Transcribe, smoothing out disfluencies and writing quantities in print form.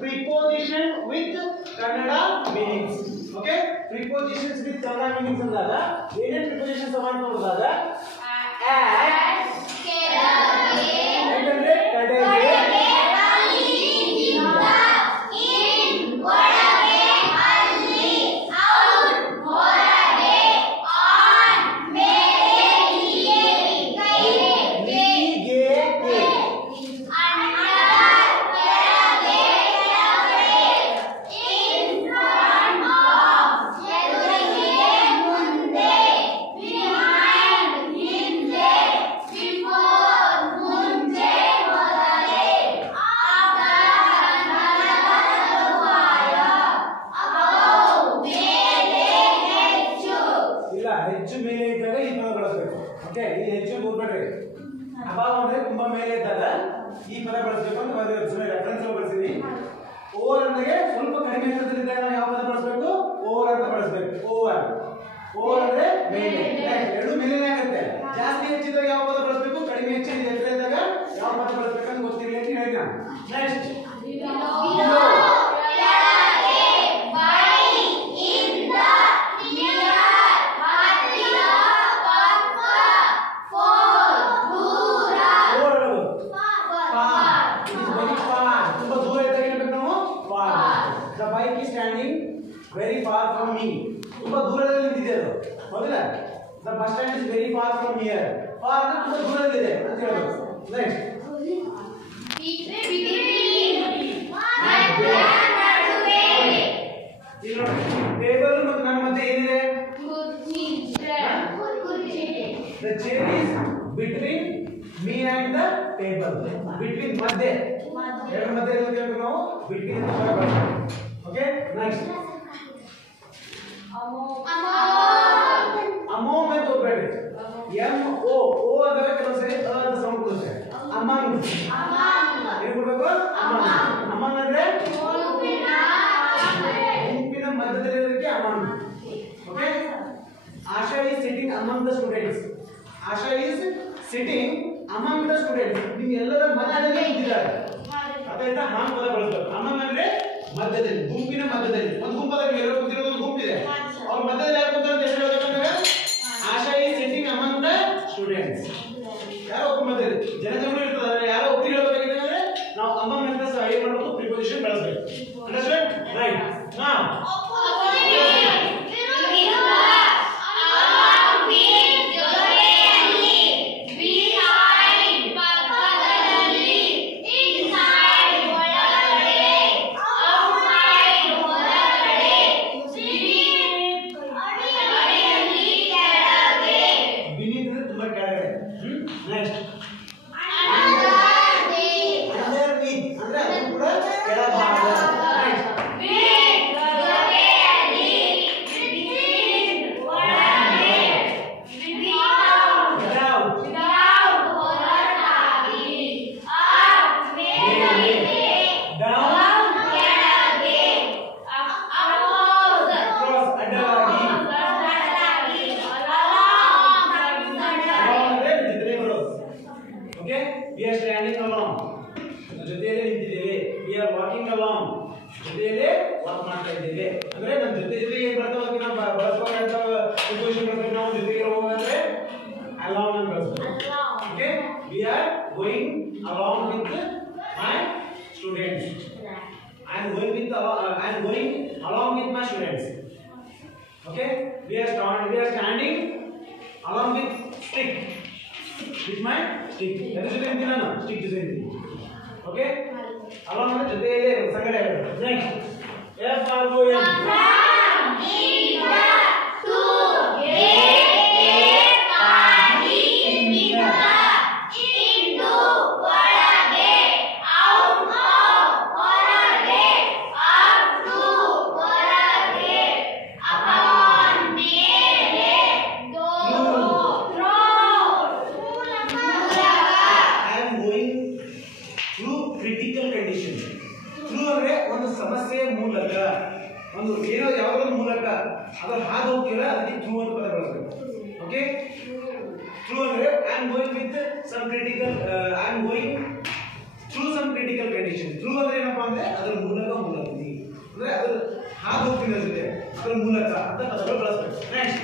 preposition with Kannada meanings. Okay, prepositions with Kannada meanings ಅಂದಾಗ ಏನೇನು prepositions ಅವ ಅಂತ ನೋಡಿದಾಗ at ಕೆಳಗೆ ಅಂದ್ರೆ ಕಡೆಗೆ ಅಲ್ಲಿಂದ in ಒಳಗೆ ಅಲ್ಲಿ out ಹೊರಗೆ on ಮೇಲೆ ಕೈಗೆ ಹೆಚ್ಚು ಮೇಲೆ ಇದ್ದಾಗ ಈ ಪದ ಬಳಸಬೇಕು. ಓಕೆ, ಈ ಹೆಚ್ಚು ಹೋಗ್ಬೇಡ್ರಿ. ಅಭಾವ ಅಂದ್ರೆ ತುಂಬಾ ಮೇಲೆ ಇದ್ದಾಗ ಈ ಪದ ಬಳಸಬೇಕು ಅಂತ ರೆಫರೆನ್ಸ್ ಬಳಸಿದೀನಿ. ಓವರ್ ಅಂದ್ರೆ ಸ್ವಲ್ಪ ಕಡಿಮೆ ಇದ್ದಾಗ ನಾವು ಯಾವ ಪದ ಬಳಸಬೇಕು? ಓವರ್ ಅಂತ ಬಳಸಬೇಕು. ಓವರ್ ಅಂದ್ರೆ ಮೇಲೆ, ಎರಡು ಮೇಲೆನೇ ಆಗುತ್ತೆ. ಜಾಸ್ತಿ ಹೆಚ್ಚಿದಾಗ ಯಾವ ಪದ ಬಳಸಬೇಕು? ಕಡಿಮೆ ಹೆಚ್ಚಿದ ಎತ್ತರ ಇದ್ದಾಗ ಯಾವ ಪದ ಬಳಸಬೇಕು ಅಂತ ಗೊತ್ತಿರಲಿ ಅಂತ ಹೇಳಿ ನಾನು. Next very far from me. ತುಂಬಾ ದೂರದಲ್ಲಿ ನಿಂತಿದೆ ಅದು. ಹೌದಾ? The bus stand is very far from here. Far ಅಂದ್ರೆ ತುಂಬಾ ದೂರದಲ್ಲಿದೆ ಅಂತ ಹೇಳೋದು. Next. ಟೇಬಲ್ ಮತ್ತು ನನ್ನ ಮಧ್ಯೆ ಏನಿದೆ? The chair is between me and the table. Between ಮಧ್ಯೆ. ಎರಡು ಮಧ್ಯೆ ಇರೋದಕ್ಕೆ ನಾವು between ಅಂತ ಬಳಸ್ತೀವಿ. Okay? Next. ಅಮೋ में तो बैठे एम ओ ओ अंदर ಕೆಲಸ ಇದೆ ಅಂತ ಸೌಂಡ್ ಕೊಡುತ್ತೆ. ಅಮಂಗ್ ಏನು ಕೊಡಬೇಕು? ಅಮಂಗ್ ಅಂದ್ರೆ ಗುಂಪಿನ ಮಧ್ಯದಲ್ಲಿ ಇರೋದಕ್ಕೆ among. Okay, Asha is sitting among the students. Asha is sitting among the students. ನೀವು ಎಲ್ಲರ ಮಧ್ಯದಲ್ಲಿ ಇದ್ದೀರಾ. ಅದರಿಂದ ಅಮಂಗ್ ಪದ ಬಳಸಬೇಕು. ಅಮಂಗ್ ಅಂದ್ರೆ ಮಧ್ಯದಲ್ಲಿ, ಗುಂಪಿನ ಮಧ್ಯದಲ್ಲಿ. ಒಂದು ಗುಂಪದಲ್ಲಿ ಎಲ್ಲರೂ ಕೂತಿರೋದು ಒಂದು ಗುಂಪಿದೆ. ಅವ್ರ ಮಧ್ಯದಲ್ಲಿ ಯಾರು ಕೂತಾರೆ ಅಂತ ಹೇಳಬೇಕಂದ್ರೆ ಆಶಾ is sitting among the students. ಯಾರೋ ಒಬ್ಬ ಮಧ್ಯದಲ್ಲಿ ಜನಜೀವನ ಇರ್ತದೆ. ಯಾರೋ ಒಬ್ಬರು ಹೇಳಬೇಕಾಗಿದೆ ಅಂದ್ರೆ ನಾವು ಅಮಂಗ್ ಅಂತ ಏನು ಮಾಡಬೇಕು? ಪ್ರಿಪೋಸಿಷನ್ ಬಳಸಬೇಕು. Understand? Right. Now through some critical condition. Through ಅಂದ್ರೆ ಏನಪ್ಪಾ ಅಂದ್ರೆ ಅದರ ಮೂಲಕ ಮೂಲಕ ಅಂದ್ರೆ ಅದರ ಹಾದು ಹೋಗ್ತಿದೆ ಅದರ ಮೂಲಕ ಅಂತ ಪದಗಳು ಬಳಸಬೇಕು. ನೆಕ್ಸ್ಟ್